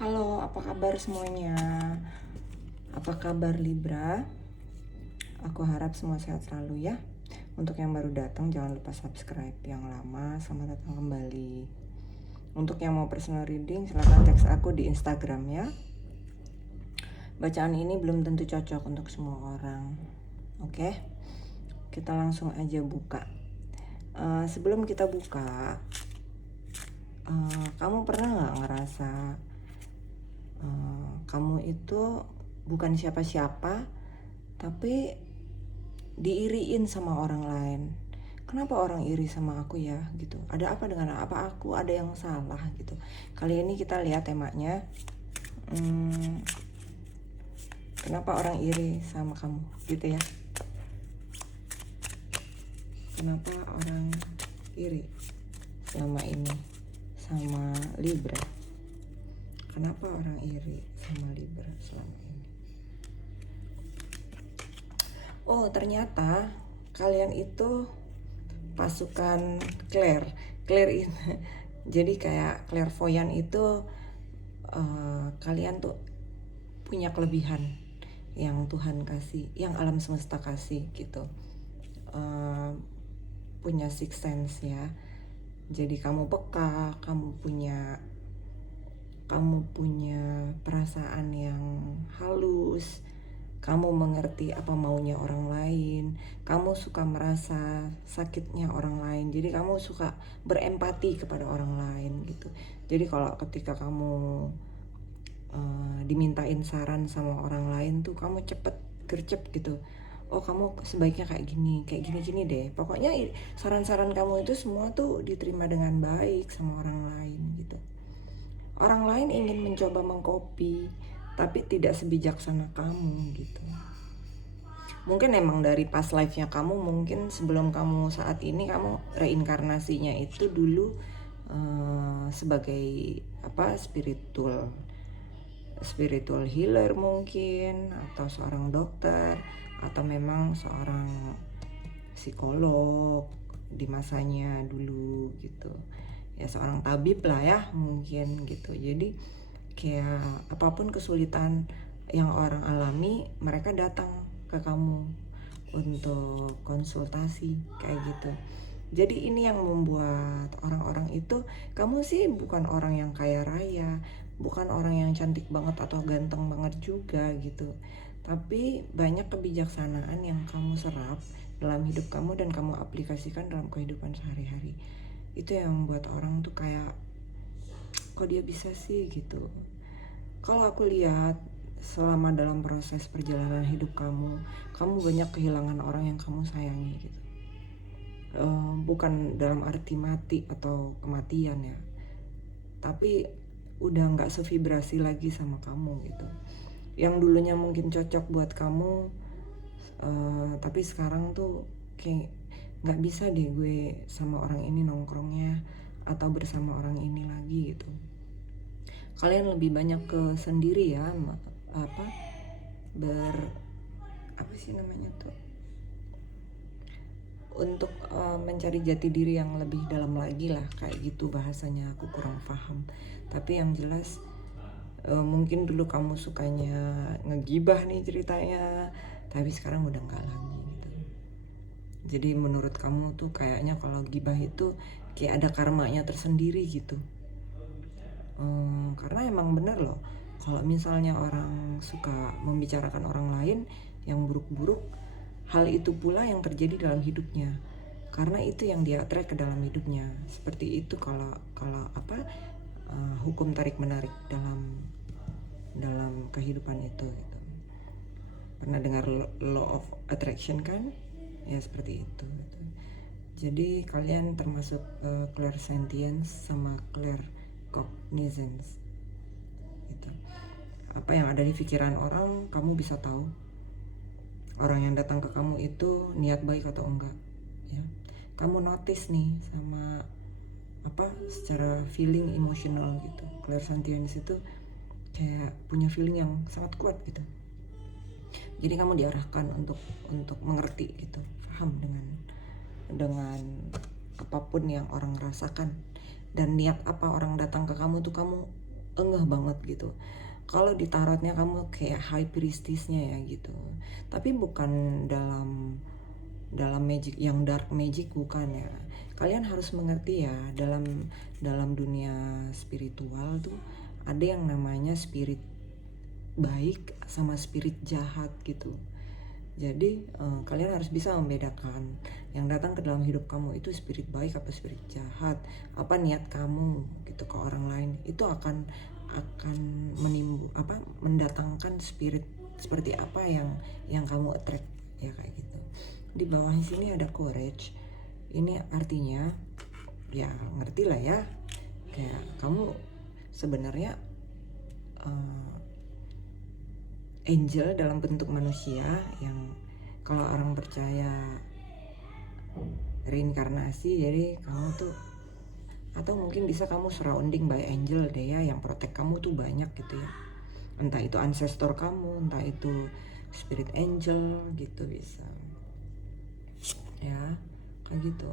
Halo, apa kabar semuanya? Apa kabar Libra? Aku harap semua sehat selalu ya. Untuk yang baru datang jangan lupa subscribe, yang lama selamat datang kembali. Untuk yang mau personal reading silahkan teks aku di Instagram ya. Bacaan ini belum tentu cocok untuk semua orang. Oke, kita langsung aja buka. Sebelum kita buka, kamu pernah nggak ngerasa kamu itu bukan siapa-siapa, tapi diiriin sama orang lain? Kenapa orang iri sama aku ya gitu? Ada apa dengan apa aku ada yang salah gitu? Kali ini kita lihat temanya. Kenapa orang iri sama kamu gitu ya? Kenapa orang iri selama ini sama Libra? Kenapa orang iri sama Libra selama ini? Oh, ternyata kalian itu pasukan Claire ini. Jadi kayak clairvoyant itu kalian tuh punya kelebihan yang Tuhan kasih, yang alam semesta kasih gitu. Punya sixth sense ya. Jadi kamu peka, kamu punya perasaan yang halus, kamu mengerti apa maunya orang lain, kamu suka merasa sakitnya orang lain, jadi kamu suka berempati kepada orang lain gitu. Jadi kalau ketika kamu dimintain saran sama orang lain tuh kamu cepet gercep gitu. Oh, kamu sebaiknya kayak gini deh. Pokoknya saran-saran kamu itu semua tuh diterima dengan baik sama orang lain gitu. Orang lain ingin mencoba mengcopy, tapi tidak sebijaksana kamu gitu. Mungkin emang dari past life-nya kamu, mungkin sebelum kamu saat ini kamu reinkarnasinya itu dulu sebagai spiritual healer mungkin, atau seorang dokter, atau memang seorang psikolog di masanya dulu gitu ya, seorang tabib lah ya mungkin gitu. Jadi kayak apapun kesulitan yang orang alami, mereka datang ke kamu untuk konsultasi kayak gitu. Jadi ini yang membuat orang-orang itu, kamu sih bukan orang yang kaya raya, bukan orang yang cantik banget atau ganteng banget juga gitu, tapi banyak kebijaksanaan yang kamu serap dalam hidup kamu dan kamu aplikasikan dalam kehidupan sehari-hari. Itu yang membuat orang tuh kayak, kok dia bisa sih gitu. Kalau aku lihat selama dalam proses perjalanan hidup kamu banyak kehilangan orang yang kamu sayangi gitu. Bukan dalam arti mati atau kematian ya, tapi udah nggak sevibrasi lagi sama kamu gitu. Yang dulunya mungkin cocok buat kamu, tapi sekarang tuh kayak nggak bisa deh gue sama orang ini nongkrongnya atau bersama orang ini lagi gitu. Kalian lebih banyak ke sendiri ya, apa sih namanya tuh, untuk mencari jati diri yang lebih dalam lagi lah kayak gitu bahasanya, aku kurang paham. Tapi yang jelas mungkin dulu kamu sukanya ngegibah nih ceritanya, tapi sekarang udah enggak lagi gitu. Jadi menurut kamu tuh kayaknya kalau gibah itu kayak ada karmanya tersendiri gitu. Karena emang bener loh, kalau misalnya orang suka membicarakan orang lain yang buruk-buruk, hal itu pula yang terjadi dalam hidupnya, karena itu yang dia attract ke dalam hidupnya. Seperti itu kalau hukum tarik menarik dalam kehidupan itu gitu. Pernah dengar law of attraction kan? Ya seperti itu gitu. Jadi kalian termasuk clairsentience sama claircognizance gitu. Apa yang ada di pikiran orang kamu bisa tahu. Orang yang datang ke kamu itu niat baik atau enggak ya. Kamu notice nih sama secara feeling emosional gitu. Clairsentience itu kayak punya feeling yang sangat kuat gitu. Jadi kamu diarahkan untuk mengerti gitu, paham dengan apapun yang orang rasakan, dan niat apa orang datang ke kamu tuh kamu engeh banget gitu. Kalau di tarotnya kamu kayak high priestessnya ya gitu. Tapi bukan dalam magic yang dark magic, bukan ya. Kalian harus mengerti ya, dalam dunia spiritual tuh ada yang namanya spirit baik sama spirit jahat gitu. Jadi kalian harus bisa membedakan yang datang ke dalam hidup kamu itu spirit baik apa spirit jahat, apa niat kamu gitu ke orang lain, itu akan mendatangkan spirit seperti apa yang kamu attract ya, kayak gitu. Di bawah sini ada courage, ini artinya ya ngerti lah ya, kayak kamu sebenarnya angel dalam bentuk manusia yang kalau orang percaya reinkarnasi, jadi kamu tuh, atau mungkin bisa kamu surrounding by angel deh ya, yang protect kamu tuh banyak gitu ya, entah itu ancestor kamu, entah itu spirit angel gitu, bisa ya kayak gitu.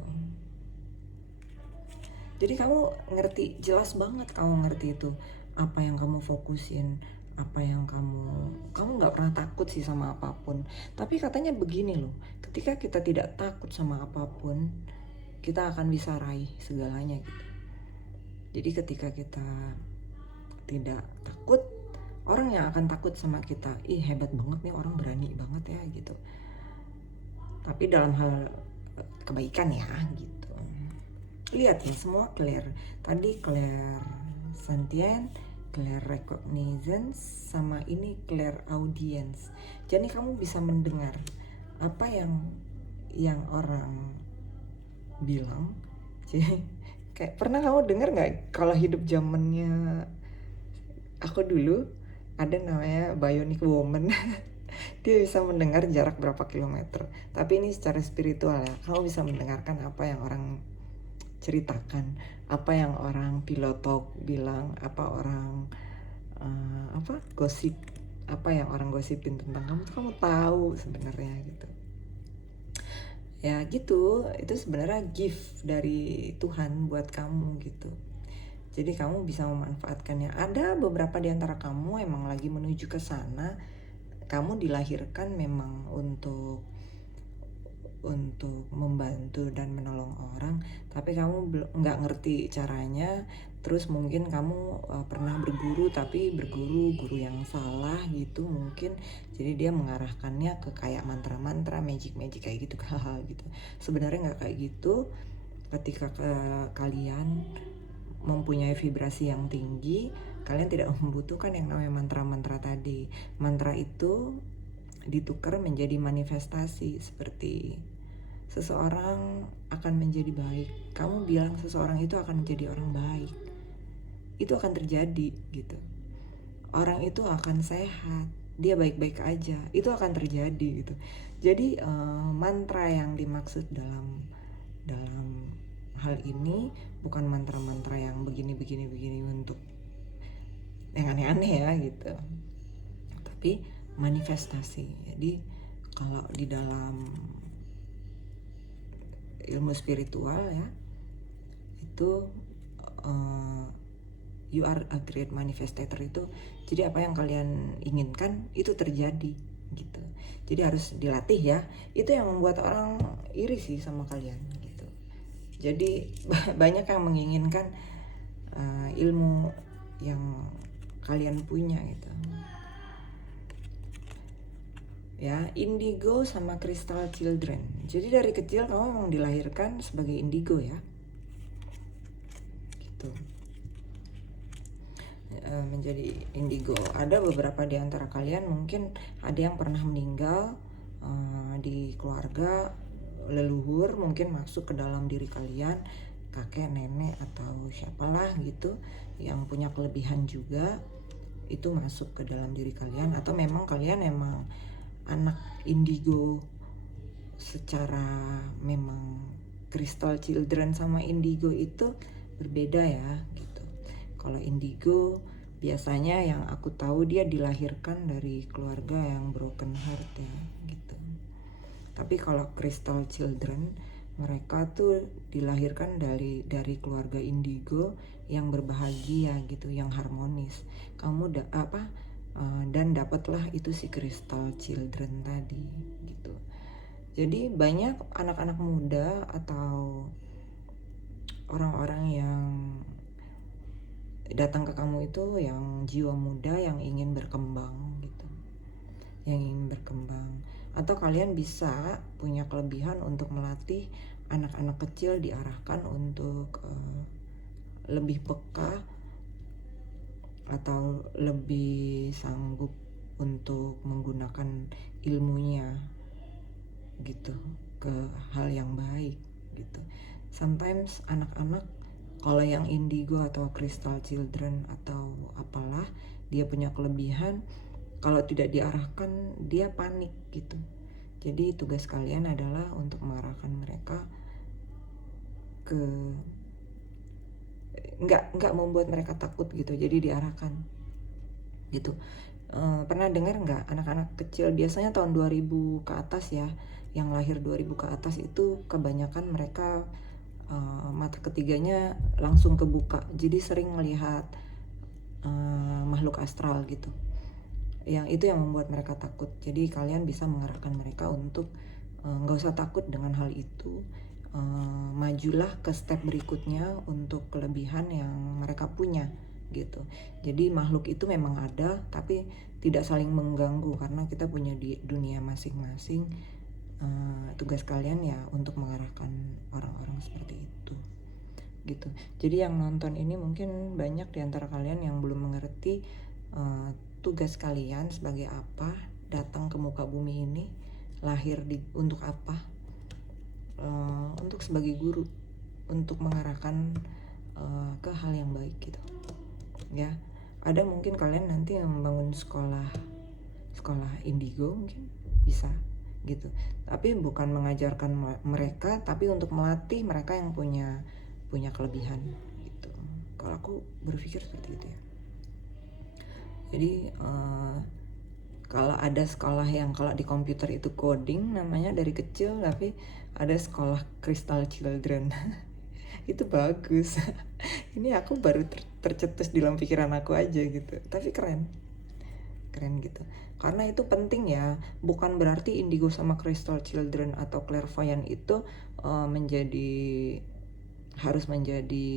Jadi kamu ngerti, jelas banget kamu ngerti itu apa yang kamu fokusin, apa yang kamu nggak pernah takut sih sama apapun. Tapi katanya begini loh, ketika kita tidak takut sama apapun, kita akan bisa raih segalanya gitu. Jadi ketika kita tidak takut, orang yang akan takut sama kita, ih hebat banget nih orang, berani banget ya gitu. Tapi dalam hal kebaikan ya gitu. Lihat ya, semua clear. Tadi clear sentient, clear recognizance, sama ini clear audience. Jadi kamu bisa mendengar apa yang orang bilang. Jadi kayak pernah kamu dengar nggak kalau hidup zamannya aku dulu ada namanya Bionic Woman. Dia bisa mendengar jarak berapa kilometer. Tapi ini secara spiritual ya. Kamu bisa mendengarkan apa yang orang ceritakan, apa yang orang pilotok bilang, apa orang gosip, apa yang orang gosipin tentang kamu tuh kamu tahu sebenarnya gitu. Ya gitu, itu sebenarnya gift dari Tuhan buat kamu gitu. Jadi kamu bisa memanfaatkannya. Ada beberapa di antara kamu emang lagi menuju ke sana. Kamu dilahirkan memang untuk membantu dan menolong orang, tapi kamu nggak ngerti caranya. Terus mungkin kamu pernah berguru, tapi guru yang salah gitu mungkin. Jadi dia mengarahkannya ke kayak mantra-mantra, magic kayak gitu, hal-hal gitu. Sebenarnya nggak kayak gitu. Ketika kalian mempunyai vibrasi yang tinggi, kalian tidak membutuhkan yang namanya mantra-mantra tadi. Mantra itu ditukar menjadi manifestasi, seperti seseorang akan menjadi baik. Kamu bilang seseorang itu akan menjadi orang baik, itu akan terjadi gitu. Orang itu akan sehat, dia baik-baik aja, itu akan terjadi gitu. Jadi mantra yang dimaksud dalam hal ini bukan mantra-mantra yang begini untuk yang aneh-aneh ya gitu, tapi manifestasi. Jadi kalau di dalam ilmu spiritual ya, itu you are a great manifestator itu. Jadi apa yang kalian inginkan itu terjadi gitu. Jadi harus dilatih ya. Itu yang membuat orang iri sih sama kalian gitu. Jadi banyak yang menginginkan ilmu yang kalian punya gitu. Ya, indigo sama crystal children. Jadi dari kecil kamu memang dilahirkan sebagai indigo ya. Gitu. Menjadi indigo. Ada beberapa di antara kalian mungkin ada yang pernah meninggal di keluarga, leluhur mungkin masuk ke dalam diri kalian, kakek, nenek atau siapalah gitu yang punya kelebihan juga, itu masuk ke dalam diri kalian. Atau memang kalian emang anak indigo secara memang crystal children. Sama indigo itu berbeda ya gitu. Kalau indigo biasanya yang aku tahu dia dilahirkan dari keluarga yang broken heart ya gitu. Tapi kalau crystal children mereka tuh dilahirkan dari keluarga indigo yang berbahagia gitu, yang harmonis. Kamu dan dapatlah itu si crystal children tadi gitu. Jadi banyak anak-anak muda atau orang-orang yang datang ke kamu itu yang jiwa muda yang ingin berkembang gitu, yang ingin berkembang. Atau kalian bisa punya kelebihan untuk melatih anak-anak kecil, diarahkan untuk lebih peka atau lebih sanggup untuk menggunakan ilmunya gitu ke hal yang baik gitu. Sometimes anak-anak kalau yang indigo atau crystal children atau apalah, dia punya kelebihan, kalau tidak diarahkan dia panik gitu. Jadi tugas kalian adalah untuk mengarahkan mereka ke nggak membuat mereka takut gitu, jadi diarahkan gitu. Pernah dengar nggak anak-anak kecil biasanya tahun 2000 ke atas ya, yang lahir 2000 ke atas itu kebanyakan mereka mata ketiganya langsung kebuka, jadi sering melihat makhluk astral gitu. Yang itu yang membuat mereka takut. Jadi kalian bisa mengarahkan mereka untuk nggak usah takut dengan hal itu. Majulah ke step berikutnya untuk kelebihan yang mereka punya gitu. Jadi makhluk itu memang ada, tapi tidak saling mengganggu karena kita punya di dunia masing-masing. Tugas kalian ya untuk mengarahkan orang-orang seperti itu gitu. Jadi yang nonton ini mungkin banyak di antara kalian yang belum mengerti tugas kalian sebagai apa, datang ke muka bumi ini, lahir untuk apa, untuk sebagai guru, untuk mengarahkan ke hal yang baik gitu ya. Ada mungkin kalian nanti membangun sekolah indigo, mungkin bisa gitu, tapi bukan mengajarkan mereka, tapi untuk melatih mereka yang punya kelebihan gitu. Kalau aku berpikir seperti itu ya. Jadi kalau ada sekolah yang kalau di komputer itu coding namanya dari kecil, tapi ada sekolah Crystal Children itu bagus. Ini aku baru tercetus di dalam pikiran aku aja gitu, tapi keren gitu. Karena itu penting ya, bukan berarti indigo sama crystal children atau clairvoyant itu harus menjadi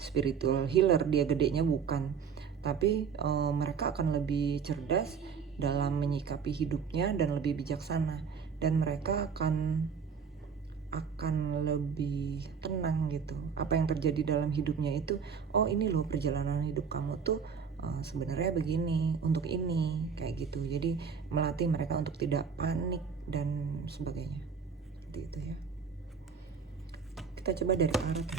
spiritual healer, dia gedenya bukan. Tapi mereka akan lebih cerdas dalam menyikapi hidupnya dan lebih bijaksana, dan mereka akan lebih tenang gitu. Apa yang terjadi dalam hidupnya itu, oh ini loh perjalanan hidup kamu tuh sebenarnya begini, untuk ini, kayak gitu. Jadi melatih mereka untuk tidak panik dan sebagainya. Seperti itu ya. Kita coba dari Arab ya.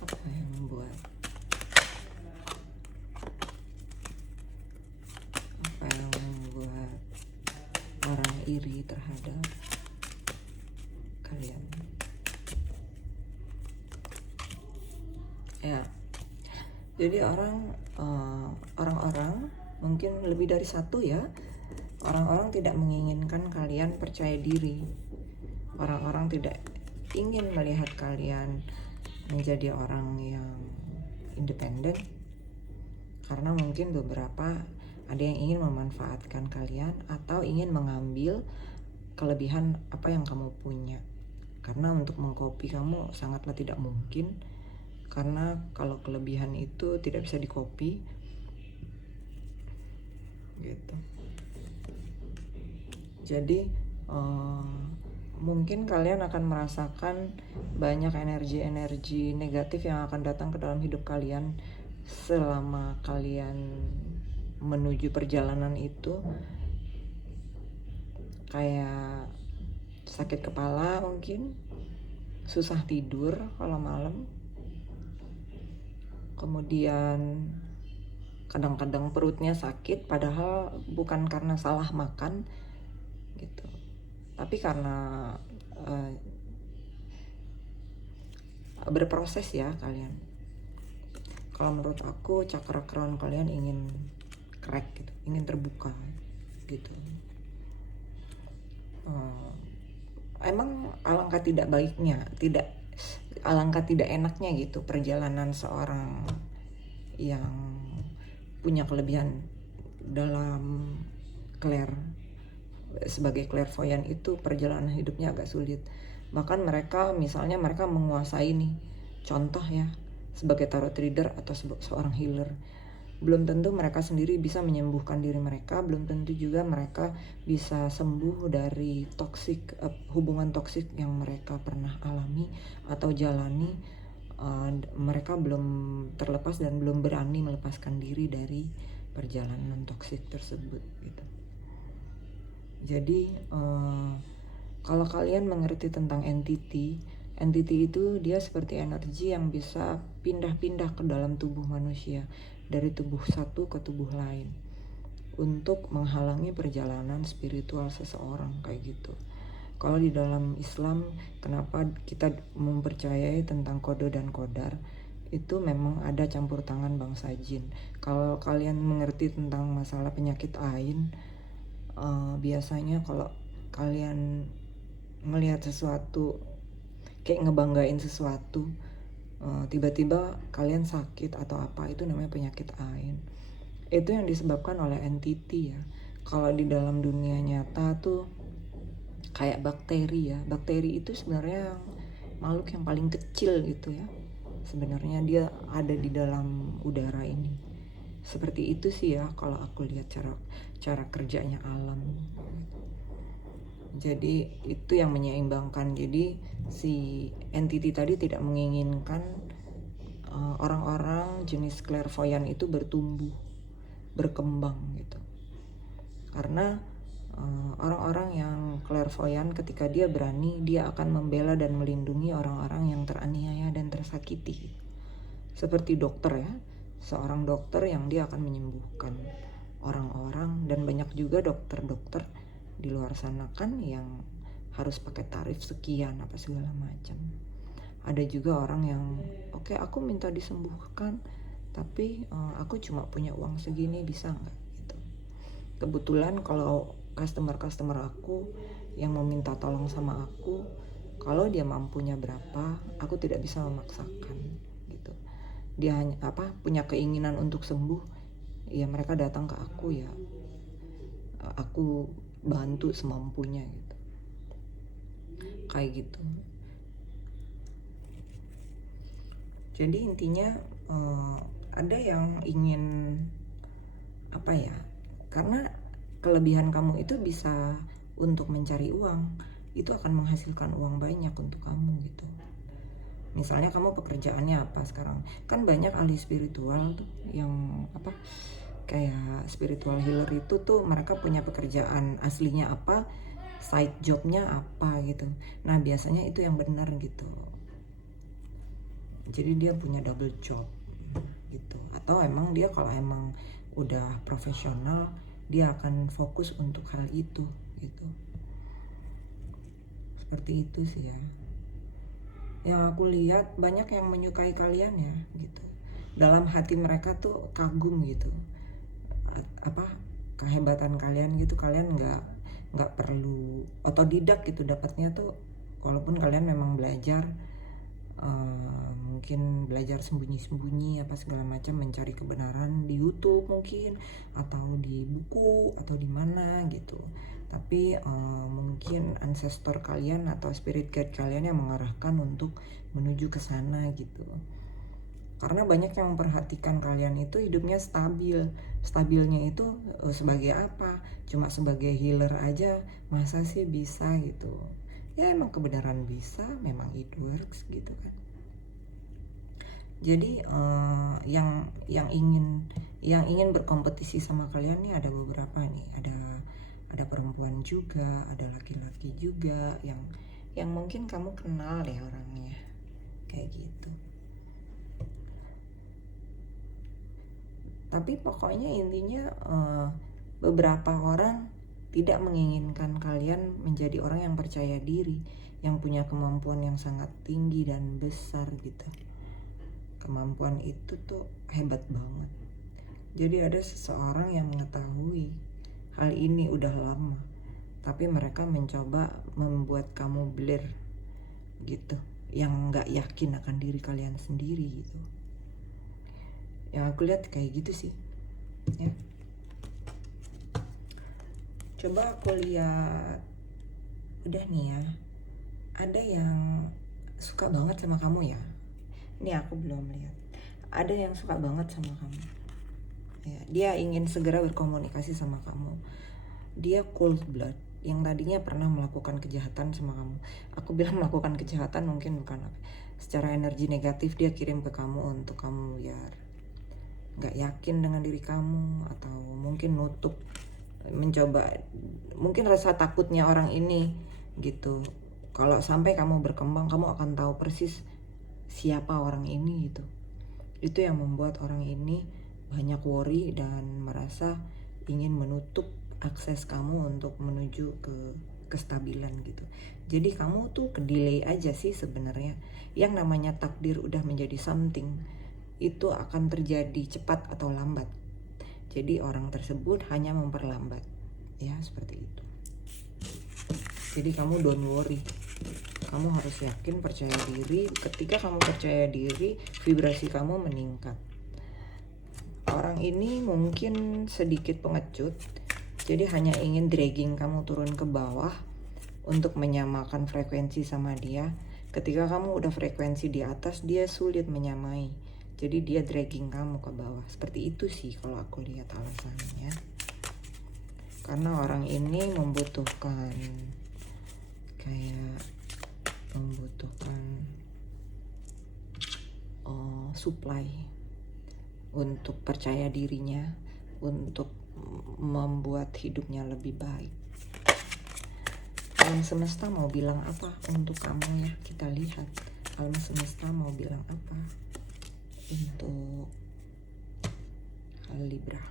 Apa yang membuat orang iri terhadap kalian ya? Jadi orang-orang mungkin lebih dari satu ya, orang-orang tidak menginginkan kalian percaya diri. Orang-orang tidak ingin melihat kalian menjadi orang yang independen, karena mungkin beberapa ada yang ingin memanfaatkan kalian atau ingin mengambil kelebihan apa yang kamu punya. Karena untuk mengcopy kamu sangatlah tidak mungkin, karena kalau kelebihan itu tidak bisa di-copy gitu. Jadi mungkin kalian akan merasakan banyak energi-energi negatif yang akan datang ke dalam hidup kalian selama kalian menuju perjalanan itu. Kayak sakit kepala mungkin, susah tidur kalau malam, kemudian kadang-kadang perutnya sakit padahal bukan karena salah makan gitu, tapi karena berproses ya kalian. Kalau menurut aku cakra crown kalian ingin crack gitu, ingin terbuka gitu. Emang alangkah tidak baiknya, alangkah tidak enaknya gitu perjalanan seorang yang punya kelebihan dalam sebagai clairvoyant itu perjalanan hidupnya agak sulit. Bahkan mereka misalnya mereka menguasai nih, contoh ya, sebagai tarot reader atau seorang healer, belum tentu mereka sendiri bisa menyembuhkan diri mereka, belum tentu juga mereka bisa sembuh dari hubungan toksik yang mereka pernah alami atau jalani. Mereka belum terlepas dan belum berani melepaskan diri dari perjalanan toksik tersebut gitu. Jadi kalau kalian mengerti tentang entity itu dia seperti energi yang bisa pindah-pindah ke dalam tubuh manusia, dari tubuh satu ke tubuh lain, untuk menghalangi perjalanan spiritual seseorang kayak gitu. Kalau di dalam Islam, kenapa kita mempercayai tentang kode dan kodar, itu memang ada campur tangan bangsa jin. Kalau kalian mengerti tentang masalah penyakit ain, biasanya kalau kalian melihat sesuatu kayak ngebanggain sesuatu, tiba-tiba kalian sakit atau apa, itu namanya penyakit ain. Itu yang disebabkan oleh entity ya. Kalau di dalam dunia nyata tuh kayak bakteri ya. Bakteri itu sebenarnya makhluk yang paling kecil gitu ya. Sebenarnya dia ada di dalam udara ini. Seperti itu sih ya kalau aku lihat cara kerjanya alam. Jadi itu yang menyeimbangkan. Jadi si entity tadi tidak menginginkan orang-orang jenis clairvoyant itu bertumbuh, berkembang gitu. Karena orang-orang yang clairvoyant ketika dia berani, dia akan membela dan melindungi orang-orang yang teraniaya dan tersakiti. Seperti dokter ya, seorang dokter yang dia akan menyembuhkan orang-orang, dan banyak juga dokter-dokter di luar sana kan yang harus pakai tarif sekian apa segala macam. Ada juga orang yang oke, aku minta disembuhkan, tapi aku cuma punya uang segini, bisa nggak gitu. Kebetulan kalau customer aku yang meminta tolong sama aku, kalau dia mampunya berapa, aku tidak bisa memaksakan gitu. Dia hanya punya keinginan untuk sembuh, ya mereka datang ke aku, ya aku bantu semampunya gitu, kayak gitu. Jadi intinya ada yang ingin karena kelebihan kamu itu bisa untuk mencari uang, itu akan menghasilkan uang banyak untuk kamu gitu. Misalnya kamu pekerjaannya apa sekarang, kan banyak ahli spiritual tuh yang kayak spiritual healer itu tuh mereka punya pekerjaan aslinya apa, side jobnya apa gitu. Nah biasanya itu yang benar gitu. Jadi dia punya double job gitu. Atau emang dia kalau emang udah profesional, dia akan fokus untuk hal itu gitu. Seperti itu sih ya. Yang aku lihat banyak yang menyukai kalian ya gitu. Dalam hati mereka tuh kagum gitu. Kehebatan kalian gitu. Kalian nggak perlu otodidak gitu dapatnya tuh, walaupun kalian memang belajar, mungkin belajar sembunyi-sembunyi apa segala macam, mencari kebenaran di YouTube mungkin, atau di buku, atau di mana gitu. Tapi mungkin ancestor kalian atau spirit guide kalian yang mengarahkan untuk menuju ke sana gitu. Karena banyak yang memperhatikan kalian itu hidupnya stabil. Stabilnya itu sebagai apa? Cuma sebagai healer aja, masa sih bisa gitu. Ya emang kebenaran bisa, memang it works gitu kan. Jadi yang ingin berkompetisi sama kalian nih ada beberapa nih. Ada perempuan juga, ada laki-laki juga yang mungkin kamu kenal deh orangnya, kayak gitu. Tapi pokoknya intinya beberapa orang tidak menginginkan kalian menjadi orang yang percaya diri, yang punya kemampuan yang sangat tinggi dan besar gitu. Kemampuan itu tuh hebat banget. Jadi ada seseorang yang mengetahui hal ini udah lama, tapi mereka mencoba membuat kamu blur gitu, yang nggak yakin akan diri kalian sendiri gitu. Yang aku lihat kayak gitu sih ya. Coba aku lihat, udah nih ya, ada yang suka banget sama kamu ya. Ini aku belum lihat. Ada yang suka banget sama kamu ya, dia ingin segera berkomunikasi sama kamu. Dia cold blood, yang tadinya pernah melakukan kejahatan sama kamu. Aku bilang melakukan kejahatan mungkin bukan apa, secara energi negatif dia kirim ke kamu untuk kamu biar gak yakin dengan diri kamu, atau mungkin nutup, mencoba, mungkin rasa takutnya orang ini gitu. Kalau sampai kamu berkembang, kamu akan tahu persis siapa orang ini gitu. Itu yang membuat orang ini banyak worry dan merasa ingin menutup akses kamu untuk menuju ke kestabilan gitu. Jadi kamu tuh kedelay aja sih sebenarnya. Yang namanya takdir udah menjadi something, itu akan terjadi cepat atau lambat. Jadi orang tersebut hanya memperlambat ya, seperti itu. Jadi kamu don't worry, kamu harus yakin, percaya diri. Ketika kamu percaya diri, vibrasi kamu meningkat. Orang ini mungkin sedikit pengecut, jadi hanya ingin dragging kamu turun ke bawah untuk menyamakan frekuensi sama dia. Ketika kamu udah frekuensi di atas, dia sulit menyamai, jadi dia dragging kamu ke bawah. Seperti itu sih kalau aku lihat alasannya. Karena orang ini membutuhkan supply untuk percaya dirinya, untuk membuat hidupnya lebih baik. Alam semesta mau bilang apa untuk kamu ya? Kita lihat alam semesta mau bilang apa untuk Libra.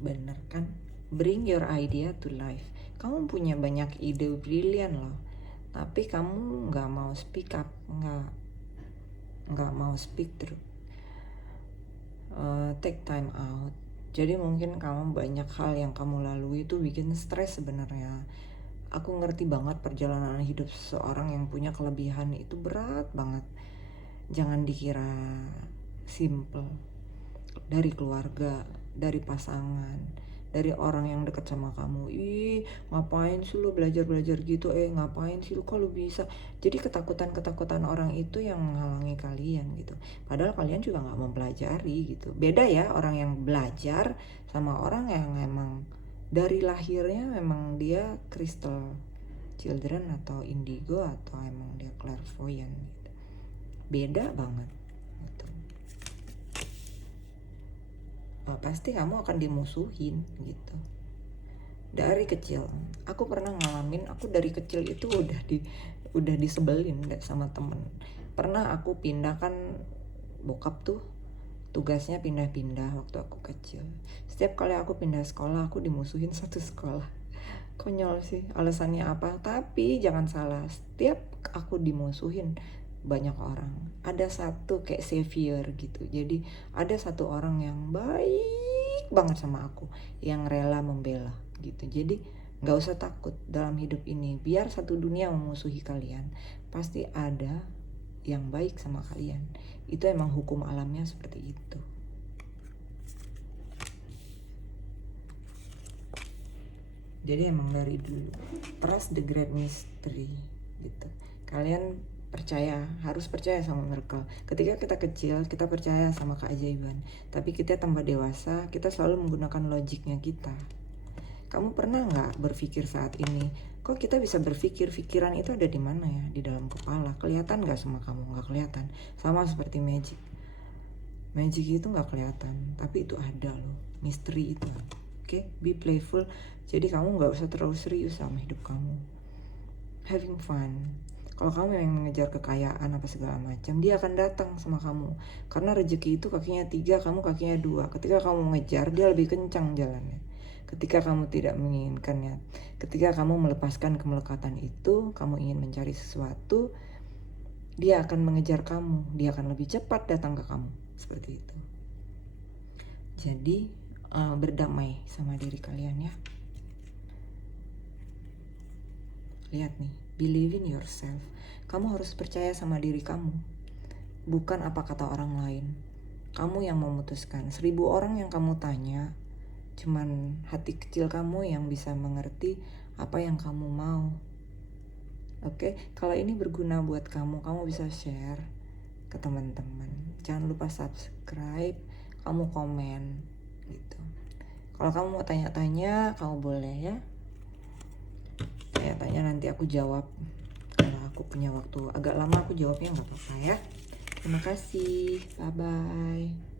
Bener kan? Bring your idea to life. Kamu punya banyak ide brilian loh, tapi kamu nggak mau speak up, nggak mau speak through. Take time out. Jadi mungkin kamu banyak hal yang kamu lalui itu bikin stres sebenarnya. Aku ngerti banget perjalanan hidup seseorang yang punya kelebihan itu berat banget. Jangan dikira simple. Dari keluarga, dari pasangan, dari orang yang dekat sama kamu. Ih, ngapain sih lu belajar-belajar gitu? Ngapain sih lu, kalau bisa? Jadi ketakutan-ketakutan orang itu yang menghalangi kalian gitu. Padahal kalian juga gak mempelajari gitu. Beda ya orang yang belajar sama orang yang emang dari lahirnya memang dia crystal children atau indigo, atau emang dia clairvoyant gitu. Beda banget gitu. Pasti kamu akan dimusuhin gitu. Dari kecil, aku pernah ngalamin, aku dari kecil itu udah disebelin sama temen. Pernah aku pindahkan, bokap tuh tugasnya pindah-pindah waktu aku kecil. Setiap kali aku pindah sekolah, aku dimusuhin satu sekolah. Konyol sih, alasannya apa? Tapi jangan salah, setiap aku dimusuhin banyak orang, ada satu kayak savior gitu. Jadi ada satu orang yang baik banget sama aku, yang rela membela gitu. Jadi gak usah takut dalam hidup ini. Biar satu dunia memusuhi kalian, pasti ada yang baik sama kalian. Itu emang hukum alamnya seperti itu. Jadi emang dari dulu, trust the great mystery gitu. Kalian harus percaya sama miracle. Ketika kita kecil, kita percaya sama keajaiban. Tapi kita tambah dewasa, kita selalu menggunakan logiknya kita. Kamu pernah nggak berpikir saat ini, kok kita bisa berpikir, pikiran itu ada di mana ya? Di dalam kepala. Kelihatan nggak sama kamu? Nggak kelihatan. Sama seperti magic. Magic itu nggak kelihatan, tapi itu ada loh. Misteri itu. Oke, be playful. Jadi kamu nggak usah terlalu serius sama hidup kamu. Having fun. Kalau kamu yang mengejar kekayaan apa segala macam, dia akan datang sama kamu. Karena rezeki itu kakinya 3, kamu kakinya 2. Ketika kamu mengejar, dia lebih kencang jalannya. Ketika kamu tidak menginginkannya, ketika kamu melepaskan kemelekatan itu, kamu ingin mencari sesuatu, dia akan mengejar kamu, dia akan lebih cepat datang ke kamu. Seperti itu. Jadi berdamai sama diri kalian ya. Lihat nih, believe in yourself. Kamu harus percaya sama diri kamu, bukan apa kata orang lain. Kamu yang memutuskan. 1000 orang yang kamu tanya, cuman hati kecil kamu yang bisa mengerti apa yang kamu mau. Oke, kalau ini berguna buat kamu, kamu bisa share ke teman-teman. Jangan lupa subscribe, kamu komen gitu. Kalau kamu mau tanya-tanya, kamu boleh ya. Tanya-tanya nanti aku jawab. Kalau aku punya waktu agak lama aku jawabnya nggak apa-apa ya. Terima kasih, bye-bye.